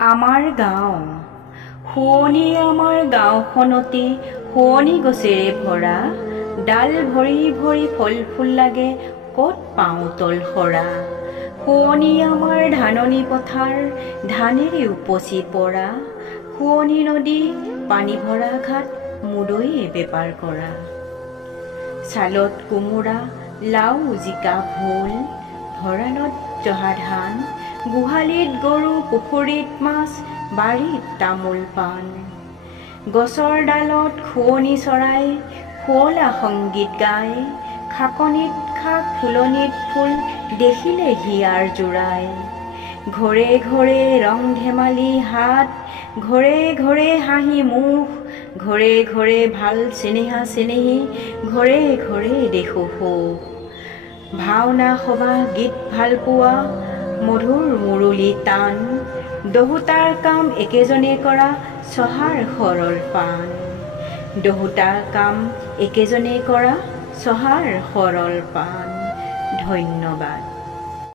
আমাৰ গাঁও শুৱনি আমাৰ গাঁওখনতে শুৱনি গছেৰে ভৰা ডাল ভৰি ভৰি ফল ফুল লাগে ক'ত পাওঁ তল সৰা শুৱনি আমাৰ ধাননি পথাৰ ধানেৰে উপচি পৰা শুৱনি নদী পানী ভৰা ঘাট মুদৈয়ে বেপাৰ কৰা চালত কোমোৰা লাও জিকা ভোল ভঁৰালত জহা ধান গোহালিত গৰু পুখুৰীত মাছ বাৰীত তামোল পাণ গছৰ ডালত শুৱনি চৰাই শুৱলা সংগীত গায় খাকনিত খাক ফুলনিত ফুল দেখিলে হিয়াৰ জোৰাই ঘৰে ঘৰে ৰং ধেমালি হাত ঘৰে ঘৰে হাঁহি মুখ ঘৰে ঘৰে ভাল চেনেহা চেনেহী ঘৰে ঘৰে দেখো সুখ ভাওনা সভা গীত ভাল পোৱা মধুৰ মুৰলী তান দহোতাৰ কাম একেজনে কৰা চহাৰ সৰল পাণ দহোতাৰ কাম একেজনে কৰা চহাৰ সৰল পাণ ধন্যবাদ।